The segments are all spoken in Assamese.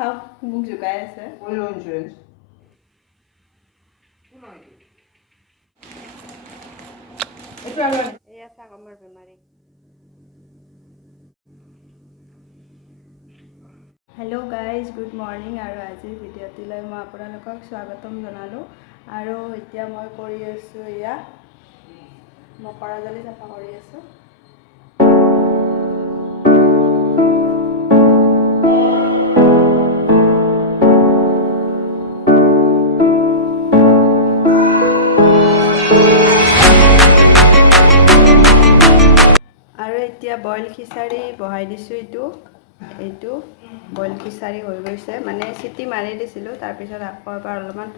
চাওক মোক জোকাই আছে ইঞ্চুৰেঞ্চ এয়া চাওক আমাৰ বেমাৰী হেল্ল' গাইজ গুড মৰ্ণিং আৰু আজিৰ ভিডিঅ'টোলৈ মই আপোনালোকক স্বাগতম জনালোঁ আৰু এতিয়া মই কৰি আছোঁ এয়া মকৰা জালি চাফা কৰি আছোঁ এতিয়া বইল খিচাৰি বহাই দিছোঁ এইটো বইল খিচাৰি হৈ গৈছে মানে চিটি মাৰি দিছিলোঁ তাৰপিছত আকৌ এবাৰ অলপমান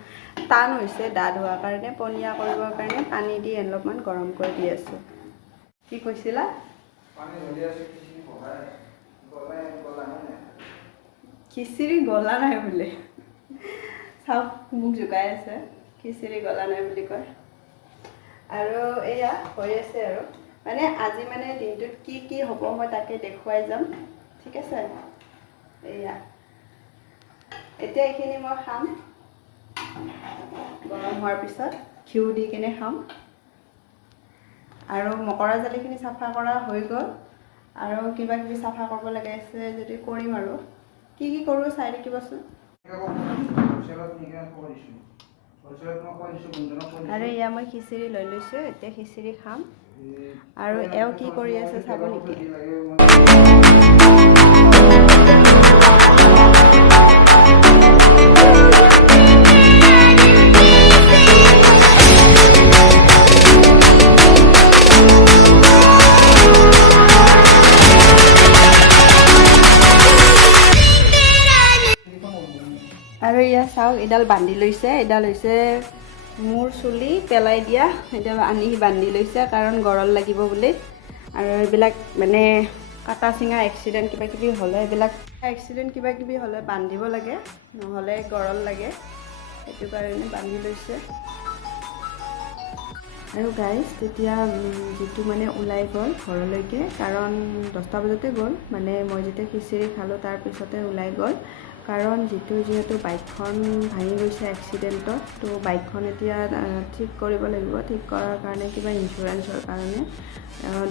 টান হৈছে ডাঠ হোৱাৰ কাৰণে পনীয়া কৰিবৰ কাৰণে পানী দি অলপমান গৰম কৰি দি আছোঁ কি কৈছিলা খিচিৰি গলা নাই বোলে চাওক মোক জোকাই আছে খিচিৰি গলা নাই বুলি কয় আৰু এয়া হৈ আছে আৰু মানে আজি মানে দিনটোত কি হ'ব মই তাকে দেখুৱাই যাম ঠিক আছে এয়া এতিয়া এইখিনি মই খাম গৰম হোৱাৰ পিছত ঘিউ দি কিনে খাম আৰু মকৰা জালিখিনি চাফা কৰা হৈ গ'ল আৰু কিবা কিবি চাফা কৰিব লাগে আছে যদি কৰিম আৰু কি কৰোঁ চাই থাকিবচোন আৰু এয়া মই খিচিৰি লৈ লৈছোঁ এতিয়া খিচিৰি খাম আৰু এও কি কৰি আছে চাব নেকি আৰু এয়া চাওক এডাল বান্ধি লৈছে এডাল হৈছে মোৰ চুলি পেলাই দিয়া এতিয়া আনি বান্ধি লৈছে কাৰণ গৰল লাগিব বুলি আৰু এইবিলাক মানে কাটা চিঙা এক্সিডেণ্ট কিবা কিবি হ'লে এইবিলাক এক্সিডেণ্ট কিবা কিবি হ'লে বান্ধিব লাগে নহ'লে গৰল লাগে সেইটো কাৰণে বান্ধি লৈছে আৰু গাইজ তেতিয়া যিটো মানে ওলাই গ'ল ঘৰলৈকে কাৰণ 10টা বজাতে গ'ল মানে মই যেতিয়া খিচিৰি খালোঁ তাৰপিছতে ওলাই গ'ল কাৰণ যিহেতু বাইকখন ভাঙি গৈছে এক্সিডেণ্টত তো বাইকখন এতিয়া ঠিক কৰিব লাগিব ঠিক কৰাৰ কাৰণে কিবা ইঞ্চুৰেঞ্চৰ কাৰণে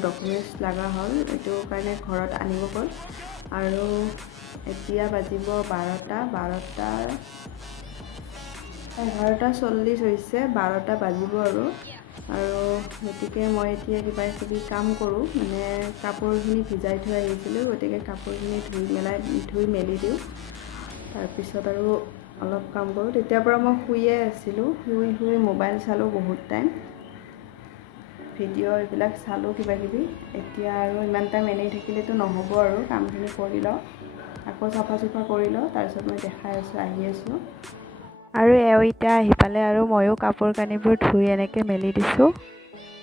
ডকুমেণ্টছ লগা হ'ল এইটো কাৰণে ঘৰত আনিব গ'ল আৰু এতিয়া বাজিব 11:40 হৈছে 12টা বাজিব আৰু গতিকে মই এতিয়া কিবা কিবি কাম কৰোঁ মানে কাপোৰখিনি ভিজাই থৈ আহিছিলোঁ গতিকে কাপোৰখিনি ধুই মেলি দিওঁ তাৰপিছত আৰু অলপ কাম কৰোঁ তেতিয়াৰ পৰা মই শুয়ে আছিলোঁ শুই মোবাইল চালোঁ বহুত টাইম ভিডিঅ' এইবিলাক চালোঁ কিবা কিবি এতিয়া আৰু ইমান টাইম এনেই থাকিলেতো নহ'ব আৰু কামখিনি কৰি লওঁ আকৌ চাফা চুফা কৰি লওঁ তাৰপিছত মই দেখাই আছোঁ আহি আছোঁ আৰু এওঁ এতিয়া আহি পালে আৰু ময়ো কাপোৰ কানিবোৰ ধুই এনেকৈ মেলি দিছোঁ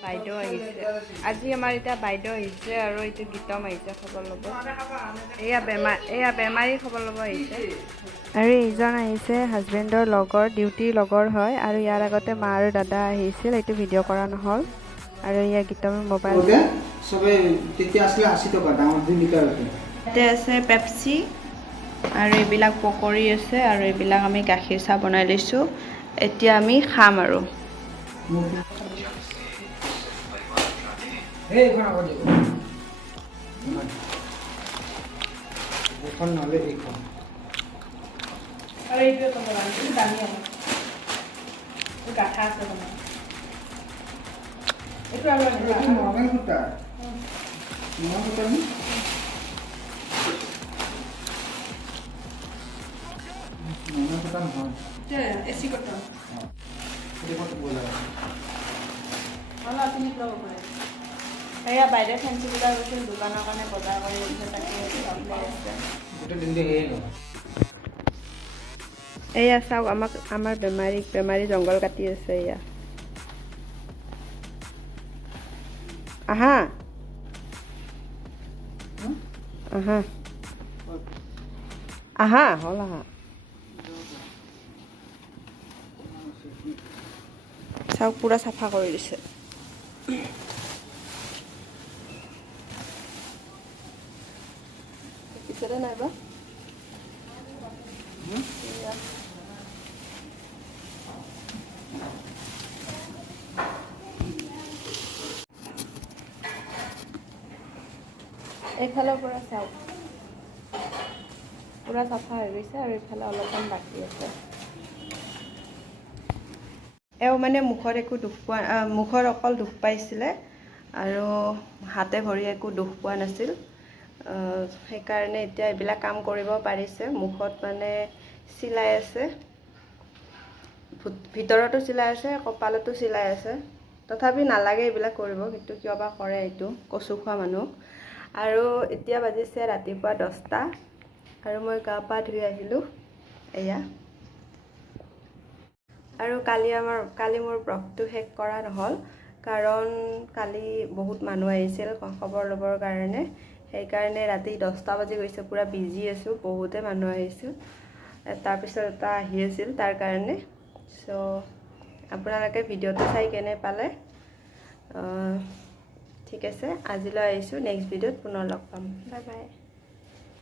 বাইদেউ আহিছে আজি আমাৰ এতিয়া বাইদেউ আহিছে আৰু এইটো গীতম আহিছে খবৰ ল'ব এয়া বেমাৰী খবৰ ল'ব আহিছে আৰু এইজন আহিছে হাজবেণ্ডৰ লগৰ ডিউটিৰ লগৰ হয় আৰু ইয়াৰ আগতে মা আৰু দাদা আহিছিল এইটো ভিডিঅ' কৰা নহ'ল আৰু এয়া গীতমৰ মোবাইল ইয়াতে আছে পেপচি আৰু এইবিলাক পকৰি আছে আৰু এইবিলাক আমি গাখীৰ চাহ বনাই লৈছোঁ এতিয়া আমি খাম আৰু আৰু এইটোৱে ক'ব লাগে দামী আহে গাঠা আছে তোমাৰ এইটো আৰু নৰ্মেল সূতা নহয় এচি কটন আপুনি ল'ব পাৰে এয়া বাইদেউ ফেঞ্চি বজাৰ গৈছিল দোকানৰ কাৰণে বজাৰ কৰি আহিছে তাকে এয়া চাওক আমাৰ বেমাৰী জংঘল কাটি আছে এয়া আহা হ'ল আহা চাওক পুৰা চাফা কৰি দিছে পিছতে নাইবা এইফালৰ পৰা চাওক পুৰা চাফা হৈ গৈছে আৰু এইফালে অলপমান বাকী আছে এও মানে মুখত একো দুখ পোৱা মুখত অকল দুখ পাইছিলে আৰু হাতে ভৰি একো দুখ পোৱা নাছিল সেইকাৰণে এতিয়া এইবিলাক কাম কৰিব পাৰিছে মুখত মানে চিলাই আছে ভিতৰতো চিলাই আছে কপালতো চিলাই আছে তথাপি নালাগে এইবিলাক কৰিব কিন্তু কিয় বা কৰে এইটো কচু খোৱা মানুহ আৰু এতিয়া বাজিছে ৰাতিপুৱা 10টা আৰু মই গা পা ধুই আহিলোঁ এয়া আৰু কালি মোৰ ব্লগটো শেষ কৰা নহ'ল কাৰণ কালি বহুত মানুহ আহিছিল খবৰ ল'বৰ কাৰণে সেইকাৰণে ৰাতি 10টা বাজি গৈছে পুৰা বিজি আছোঁ বহুতে মানুহ আহিছিল তাৰপিছত এটা আহি আছিল তাৰ কাৰণে সো আপোনালোকে ভিডিঅ'টো চাই কেনে পালে ঠিক আছে আজিলৈ আহিছোঁ নেক্সট ভিডিঅ'ত পুনৰ লগ পাম বাই বাই